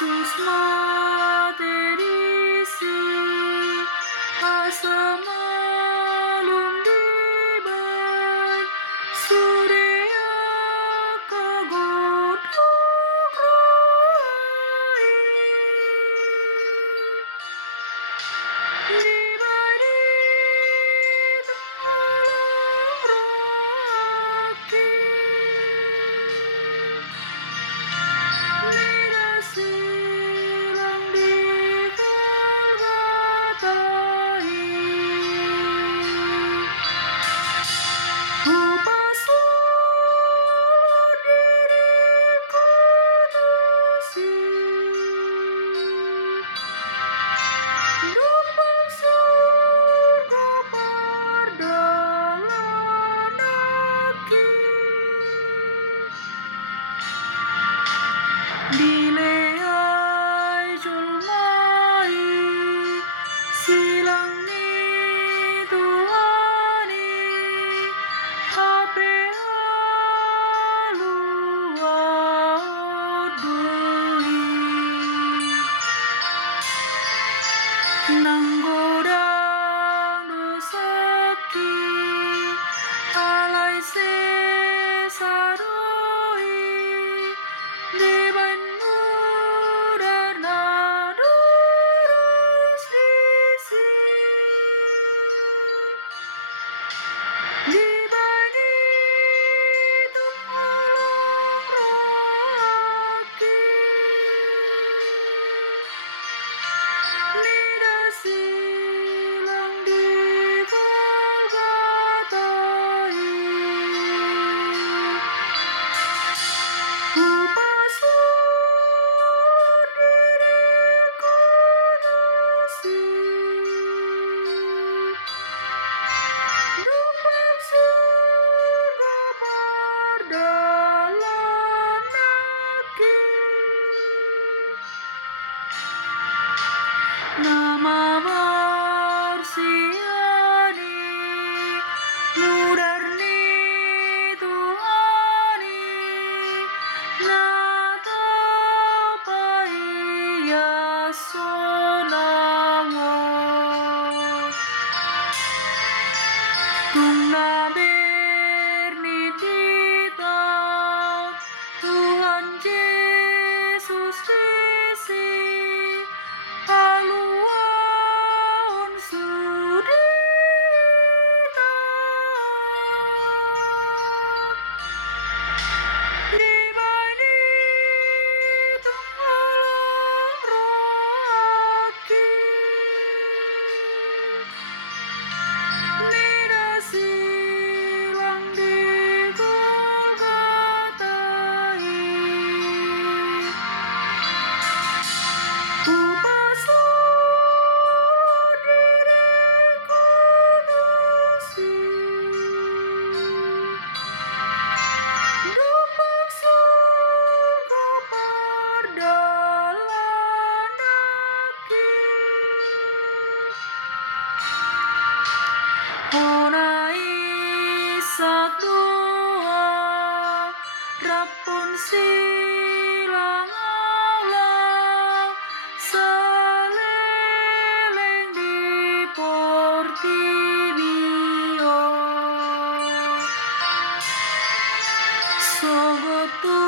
Yesus materisi asa malum diban surya kagot ukrai dibari tolong roki Lida silang di Golgotai Kupasulut diriku tersih Numpang surga pardalan aki Dileai julmai silang ni Tuhani hape aluat dui nanggodang dosaki alai sesaroi Deban muda nadurus disi Dibani tolong roki Lida silang di Golgotai Kupasulut diriku tersih Numpang surga pardalan aki Nama marsiani mudarni Tuhani natapai yasonawat Tungna bernidita Tuhan Yesus disi Aluan sudita Dibani tolong roki Lida silang di Golgotai Kupasulut diriku tersih Numpang surga pardalan aki Hona isak doa rapun silang Allah saleleng di portibio Sogo tu